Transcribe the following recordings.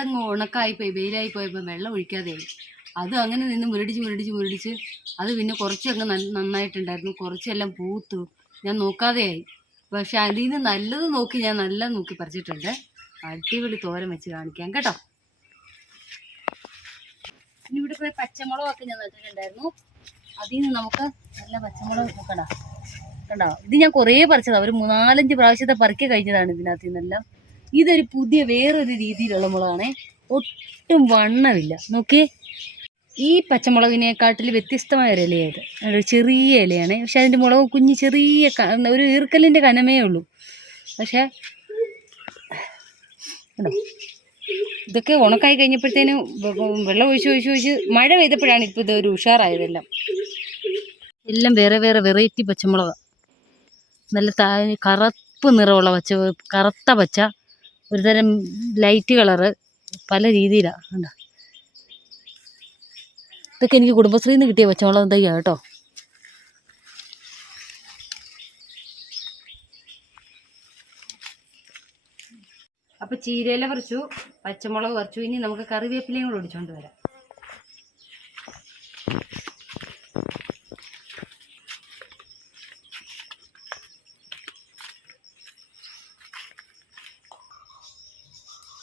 ഉണക്കായി പോയി വെയിലായി പോയപ്പോൾ വെള്ളം ഒഴിക്കാതെയായി അത് അങ്ങനെ നിന്ന് മുരടിച്ച് മുരടിച്ച് മുരടിച്ച് അത് പിന്നെ നന്ന- നന്നായിട്ടുണ്ടായിരുന്നു. കുറച്ചെല്ലാം പൂത്തു. ഞാൻ നോക്കാതെയായി പക്ഷെ അതിൽ നിന്ന് നല്ലത് നോക്കി ഞാൻ നല്ല നോക്കി പറിച്ചിട്ടുണ്ട്. അടിപൊളി തോരം വെച്ച് കാണിക്കാം കേട്ടോ. ഇനി ഇവിടെ പോയി പച്ചമുളകൊക്കെ ഞാൻ നട്ടിട്ടുണ്ടായിരുന്നു. അതിൽ നിന്ന് നമുക്ക് നല്ല പച്ചമുളക് നോക്കണ്ട കണ്ടോ? ഇത് ഞാൻ കുറേ പറിച്ചതാണ് ഒരു മൂന്നാലഞ്ച് പ്രാവശ്യത്തെ പറിക്കി കഴിഞ്ഞതാണ് ഇതിനകത്ത് നിന്നെല്ലാം. ഇതൊരു പുതിയ വേറൊരു രീതിയിലുള്ള മുളകാണ് ഒട്ടും വണ്ണമില്ല. നോക്കിയേ ഈ പച്ചമുളകിനെക്കാട്ടിൽ വ്യത്യസ്തമായ ഒരു ഇലയായത് ഒരു ചെറിയ ഇലയാണ്. പക്ഷെ അതിന്റെ മുളക് കുഞ്ഞ് ചെറിയ ഒരു ഈർക്കലിന്റെ കനമേ ഉള്ളൂ. പക്ഷേ ഇതൊക്കെ ഉണക്കായി കഴിഞ്ഞപ്പോഴത്തേനും വെള്ളം ഒഴിച്ച് ഒഴിച്ച് ഒഴിച്ച് മഴ പെയ്തപ്പോഴാണ് ഇപ്പോൾ ഇത് ഒരു ഉഷാറായതെല്ലാം. എല്ലാം വേറെ വേറെ വെറൈറ്റി പച്ചമുളക്. നല്ല കറുപ്പ് നിറമുള്ള പച്ച കറുത്ത പച്ച. ഒരുതരം ലൈറ്റ് കളറ് പല രീതിയിലാണ് ഇതൊക്കെ എനിക്ക് കുടുംബശ്രീയിൽ നിന്ന് കിട്ടിയ പച്ചമുളക് തൈയാണ് കേട്ടോ. അപ്പൊ ചീരയില പറിച്ചു പച്ചമുളക് പറിച്ചു. ഇനി നമുക്ക് കറിവേപ്പിലയും കൂടെ ഒടിച്ചുകൊണ്ട് വരാം.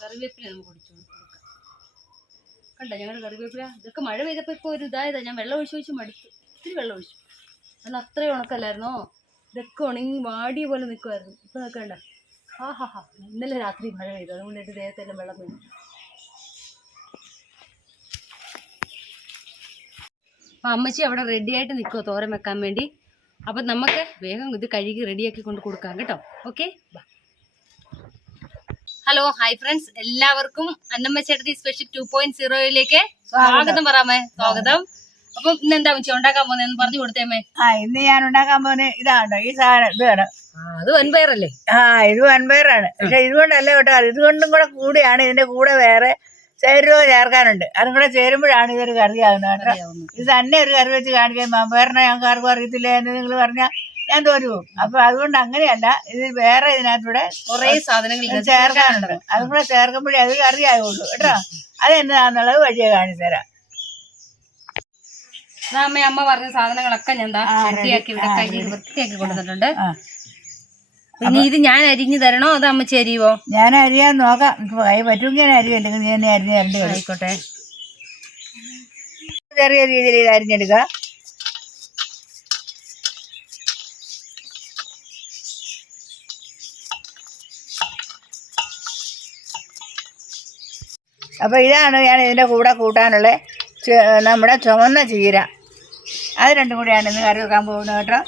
കറിവേപ്പില നമുക്ക് ഒടിച്ചു കണ്ടോ? ഞങ്ങളുടെ കറിവേപ്പില. ഇതൊക്കെ മഴ പെയ്തപ്പോൾ ഇപ്പൊ ഒരു ഇതായതാ. ഞാൻ വെള്ളം ഒഴിച്ച് ഒഴിച്ച് മടുത്തു. ഇത്തിരി വെള്ളം ഒഴിച്ചു. അന്ന് അത്രയും ഉണക്കല്ലായിരുന്നോ? ഇതൊക്കെ ഉണങ്ങി വാടിയ പോലെ നിൽക്കുമായിരുന്നു ഇപ്പൊ നിൽക്കണ്ട ആ ഹാ ഹാ ഇന്നലെ രാത്രി മഴ പെയ്തു. അതുകൊണ്ട് എന്റെ ദേഹത്തെല്ലാം വെള്ളം വീണു. അപ്പം അമ്മച്ചി അവിടെ റെഡി ആയിട്ട് നിൽക്കുമോ തോരൻ വെക്കാൻ വേണ്ടി. അപ്പം നമുക്ക് വേഗം ഇത് കഴുകി റെഡിയാക്കി കൊണ്ട് കൊടുക്കാം കേട്ടോ. ഓക്കെ ഹലോ ഹായ് ഫ്രണ്ട്സ് എല്ലാവർക്കും അന്നമ്മ ചേട്ടത്തി സ്പെഷ്യൽ ടു പോയിന്റ് സീറോയിലേക്ക് സ്വാഗതം. പറയാമേ. സ്വാഗതം. അപ്പം ഇന്ന് എന്താ ഉച്ച ഉണ്ടാക്കാൻ പോകുന്നതെന്ന് പറഞ്ഞു കൊടുത്തേമേ ആ ഇന്ന് ഞാൻ ഉണ്ടാക്കാൻ പോകുന്നത് ഇതാണോ? ഈ സാധനം ഇതാണ് അത് വൻപയറല്ലേ ആ ഇത് വൻപയറാണ്. പക്ഷെ ഇതുകൊണ്ടല്ല കേട്ടോ ഇതുകൊണ്ടും കൂടെ കൂടിയാണ് ഇതിന്റെ കൂടെ വേറെ ചേരുവ ചേർക്കാനുണ്ട്. അതും കൂടെ ചേരുമ്പോഴാണ് ഇതൊരു കറിയാകുന്നത് കേട്ടോ. ഇത് തന്നെ ഒരു കറി വെച്ച് കാണിക്കാൻ വൻപയറിനെ ഞങ്ങൾക്ക് ആർക്കും അറിയത്തില്ല എന്ന് നിങ്ങൾ പറഞ്ഞാൽ ഞാൻ പോകും അപ്പൊ അതുകൊണ്ട് അങ്ങനെയല്ല ഇത് വേറെ ഇതിനകത്തൂടെ കുറേ സാധനങ്ങൾ ചേർക്കാനുണ്ട്. അതും കൂടെ ചേർക്കുമ്പോഴേ അത് കറിയായുള്ളൂ കേട്ടോ? അതെന്താന്നുള്ളത് വഴിയെ കാണിച്ചു തരാം. അമ്മ അമ്മ പറഞ്ഞ സാധനങ്ങളൊക്കെ ഞാൻ വൃത്തിയാക്കി ഇവിടെ കഴുകി വൃത്തിയാക്കി കൊടുത്തിട്ടുണ്ട്. പിന്നെ ഇത് ഞാൻ അരിഞ്ഞു തരണോ അത് അമ്മച്ചി അരിയുവോ ഞാൻ അരിയാൻ നോക്കാം. കൈ പറ്റുമെങ്കിൽ ഞാൻ അരിയും അല്ലെങ്കിൽ നീ എന്നെ അരിഞ്ഞ് തരേണ്ടി ആയിക്കോട്ടെ. ചെറിയ രീതിയിൽ ഇത് അരിഞ്ഞെടുക്കുക. അപ്പൊ ഇതാണ് ഞാൻ ഇതിന്റെ കൂടെ കൂട്ടാനുള്ള നമ്മുടെ ചുവന്ന ചീര. അത് രണ്ടും കൂടിയാണ് ഇന്ന് കറി വെക്കാൻ പോകുന്നത് കേട്ടോ.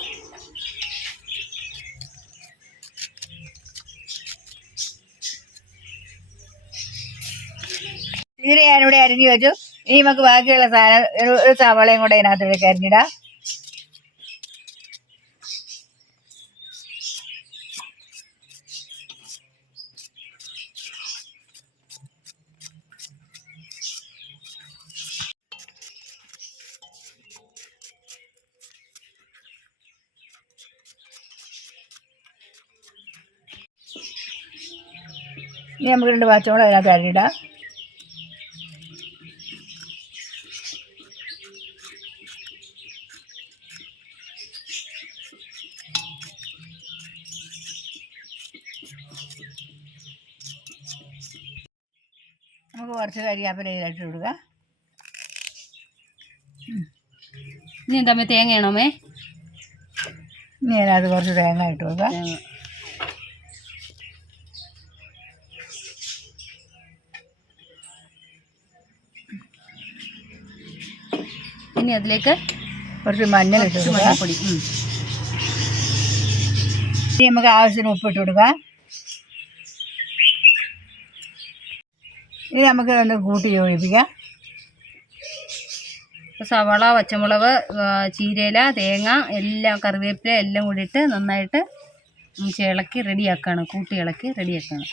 ചീര ഞാനിവിടെ അരിഞ്ഞു വെച്ചു. ഇനി നമുക്ക് ബാക്കിയുള്ള സാധനം ഒരു സവാളയും കൂടെ ഇതിനകത്തേക്ക് അരിഞ്ഞിടാം. ഇനി നമുക്ക് രണ്ട് പച്ചമുളക് അതിനകത്ത് അരിഞ്ഞിടാം നമുക്ക് കുറച്ച് കരിയാപ്പില ഇതിലിട്ട് കൊടുക്കുക ഇനി എന്താ തേങ്ങയാണോ മേ ഇനി അതിനകത്ത് കുറച്ച് തേങ്ങ ഇട്ട് കൊടുക്കുക ഇനി അതിലേക്ക് കുറച്ച് മഞ്ഞൾ ഇട്ട് മഞ്ഞൾപ്പൊടി. ഇനി നമുക്ക് ആവശ്യത്തിന് ഉപ്പിട്ട് കൊടുക്കുക ഇനി നമുക്ക് ഒന്ന് കൂട്ടി യോജിപ്പിക്കാം. സവള പച്ചമുളക് ചീരയില തേങ്ങ എല്ലാം കറിവേപ്പില എല്ലാം കൂടിയിട്ട് നന്നായിട്ട് ഇളക്കി റെഡിയാക്കുകയാണ് കൂട്ടി ഇളക്കി റെഡിയാക്കണം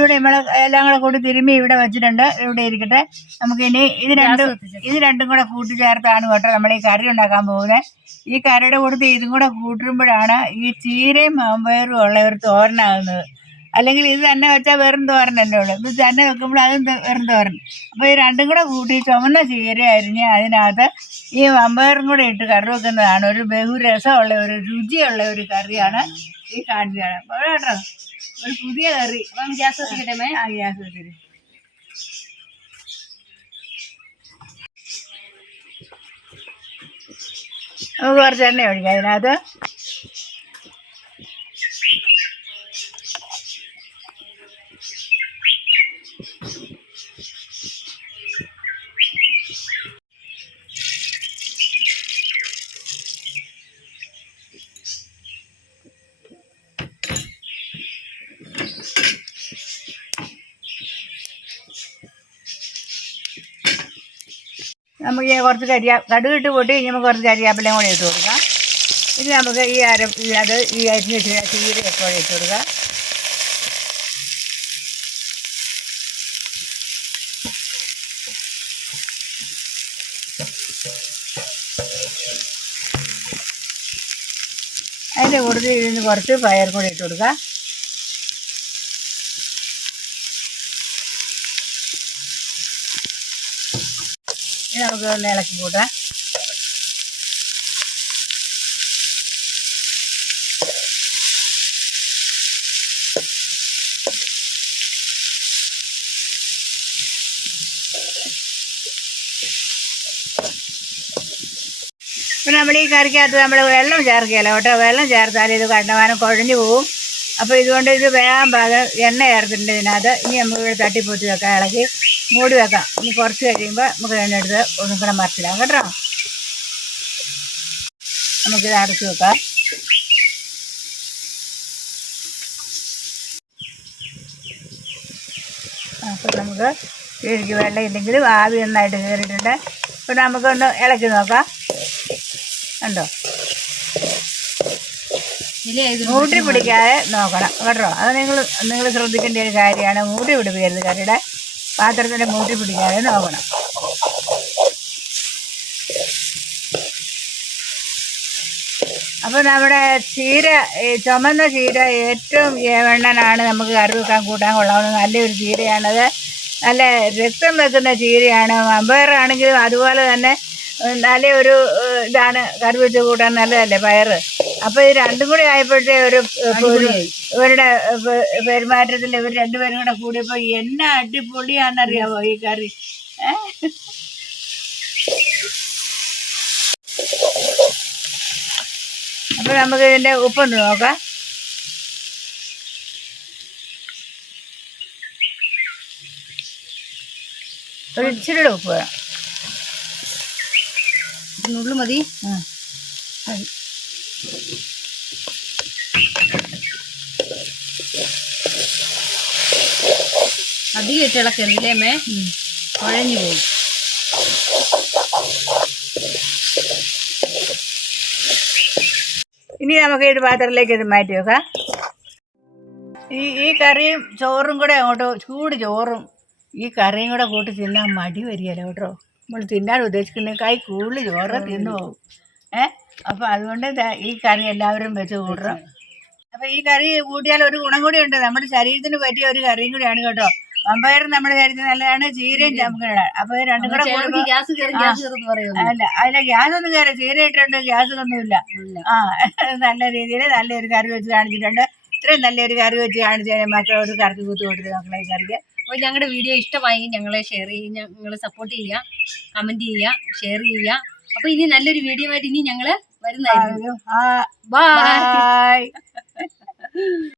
ഇവിടെ നമ്മൾ എല്ലാം കൂടെ കൂടി തിരുമ്മി ഇവിടെ വെച്ചിട്ടുണ്ട്. ഇവിടെ ഇരിക്കട്ടെ. നമുക്ക് ഇനി ഇത് രണ്ടും ഇത് രണ്ടും കൂടെ കൂട്ടിച്ചേർത്താണ് കേട്ടോ നമ്മൾ ഈ കറി ഉണ്ടാക്കാൻ പോകുന്നത്. ഈ കറിയുടെ കൂട്ടത്തിൽ ഇതും കൂടെ കൂട്ടുമ്പോഴാണ് ഈ ചീരയും മാമ്പയറും ഉള്ള ഒരു തോരനാകുന്നത്. അല്ലെങ്കിൽ ഇത് തന്നെ വെച്ചാൽ വെറും തോരനല്ലേ ഉള്ളൂ. ഇത് തന്നെ വെക്കുമ്പോൾ അതും വെറും തോരൻ. അപ്പോൾ ഈ രണ്ടും കൂടെ കൂട്ടി ചുമന്ന ചീര അരിഞ്ഞ് അതിനകത്ത് ഈ വമ്പയറും കൂടെ ഇട്ട് കറി വെക്കുന്നതാണ് ഒരു ബഹുരസമുള്ള ഒരു രുചിയുള്ള ഒരു കറിയാണ്. ഈ കാണിച്ചാണ്. അപ്പോൾ കേട്ടോ ഒരു പുതിയ കറി. അപ്പം ഗ്യാസ് കത്തിക്കട്ടെ ആ ഗ്യാസ് നമുക്ക് കുറച്ച് എണ്ണ ഒഴിക്കാം. അതിനകത്ത് നമുക്ക് കുറച്ച് കരിയാ കടുകിട്ട് പൊട്ടി നമുക്ക് കുറച്ച് കരിയാപ്പിലയും കൂടെ ഇട്ട് കൊടുക്കാം. ഇനി നമുക്ക് ഈ അര അത് ഈ അരിഞ്ഞ് വെച്ച ചീരയൊക്കെ കൂടെ ഇട്ട് കൊടുക്കാം. അതിന്റെ കൂടുതൽ ഇതിന് കുറച്ച് പയർ കൂടെ ഇട്ട് കൊടുക്കാം. നമുക്ക് ഒന്ന് ഇളക്കി കൂട്ടാം. അപ്പം നമ്മൾ ഈ കറിക്കകത്ത് നമ്മൾ വെള്ളം ചേർക്കുകയില്ല കേട്ടോ. വെള്ളം ചേർത്താൽ ഇത് കണ്ടമാനം കുഴഞ്ഞു പോവും. അപ്പോൾ ഇതുകൊണ്ട് ഇത് വേഗം പാകം എണ്ണ ചേർത്തിട്ടുണ്ട് ഇതിനകത്ത്. ഇനി നമുക്ക് തട്ടിപ്പൊത്തി വെക്കാം ഇളക്കി മൂടി വെക്കാം. ഇനി കുറച്ച് കഴിയുമ്പോൾ നമുക്ക് അതിനടുത്ത് ഒന്നും കൂടെ മറിച്ചിടാം. കേട്ടോ? നമുക്കിത് അടച്ചു വെക്കാം. അപ്പോൾ നമുക്ക് കീഴ്ക്ക് വെള്ളം ഇല്ലെങ്കിൽ ആവി നന്നായിട്ട് കയറിയിട്ടുണ്ട് അപ്പോൾ നമുക്കൊന്ന് ഇളക്കി നോക്കാം. കണ്ടോ? മൂട്ടി പിടിക്കാതെ നോക്കണം. കേട്ടോ? അത് നിങ്ങൾ നിങ്ങൾ ശ്രദ്ധിക്കേണ്ട ഒരു കാര്യമാണ്. മൂട്ടി പിടിപ്പിക്കരുത് കറിയുടെ പാത്രത്തിന്റെ മൂട്ടി പിടിക്കാതെ നോക്കണം അപ്പോൾ നമ്മുടെ ചീര ചുമന്ന ചീര ഏറ്റവും ഏവണ്ണനാണ് നമുക്ക് കറി വെക്കാൻ കൂട്ടാൻ കൊള്ളാവുന്ന നല്ലൊരു ചീരയാണത്. നല്ല രക്തം വെക്കുന്ന ചീരയാണ്. വമ്പയറാണെങ്കിലും അതുപോലെ തന്നെ നല്ലൊരു ഇതാണ് കറി വെച്ച് കൂട്ടാൻ നല്ലതല്ലേ? പയറ്. അപ്പോൾ ഇത് രണ്ടും കൂടി ആയപ്പോഴത്തെ ഒരു ഇവരുടെ പെരുമാറ്റത്തിൽ ഇവർ രണ്ടുപേരും കൂടെ കൂടിയപ്പോ എന്നാ അടിപൊളിയാണെന്നറിയാമോ ഈ കറി? അപ്പൊ നമുക്ക് ഇതിന്റെ ഉപ്പൊന്ന് നോക്കാം. ഒരു ഇച്ചിരി ഉപ്പ് വേണം. നുള്ളു മതി. ഉം. അധികം ഇളക്കരുതില്ലേ അമ്മേ കുഴഞ്ഞു പോകും ഇനി നമുക്ക് ഇത് പാത്രത്തിലേക്ക് ഇത് മാറ്റി വെക്കാം. ഈ ഈ കറിയും ചോറും കൂടെ അങ്ങോട്ട് ചൂട് ചോറും ഈ കറിയും കൂടെ കൂട്ടി തിന്നാൻ മടി വരികയല്ലോ കേട്ടോ? നമ്മൾ തിന്നാൻ ഉദ്ദേശിക്കുന്ന കൈ കൂടുതൽ ചോറ് തിന്നു പോകും. ഏ? അപ്പോൾ അതുകൊണ്ട് ഈ കറി എല്ലാവരും വെച്ച് കൂട്ടണം അപ്പോൾ ഈ കറി കൂട്ടിയാൽ ഒരു ഗുണം കൂടി ഉണ്ട് നമ്മുടെ ശരീരത്തിന് പറ്റിയ ഒരു കറിയും കൂടിയാണ് കേട്ടോ. വമ്പയറും നമ്മൾ കരുതി നല്ലതാണ് ചീരയും ചമ്മുകളാണ് അപ്പൊ രണ്ടും കൂടെ അല്ല അതിലെ ഗ്യാസ് ഒന്നും കയറി ചീര ഇട്ടിട്ടുണ്ട് ഗ്യാസ് ഒന്നുമില്ല ഇല്ല. ആ നല്ല രീതിയിൽ നല്ലൊരു കറി വെച്ച് കാണിച്ചിട്ടുണ്ട്. ഇത്രയും നല്ലൊരു കറി വെച്ച് കാണിച്ചു മറ്റുള്ളവർ കറക്കി കൂത്ത് കൊടുത്ത് മക്കളെ കറിക്ക്. അപ്പോൾ ഞങ്ങളുടെ വീഡിയോ ഇഷ്ടമായി ഞങ്ങളെ ഷെയർ ചെയ്യുക ഞങ്ങൾ സപ്പോർട്ട് ചെയ്യുക കമന്റ് ചെയ്യുക ഷെയർ ചെയ്യുക. അപ്പോൾ ഇനി നല്ലൊരു വീഡിയോ ആയിട്ട് ഇനി ഞങ്ങൾ വരുന്നതായിരിക്കും. ബൈ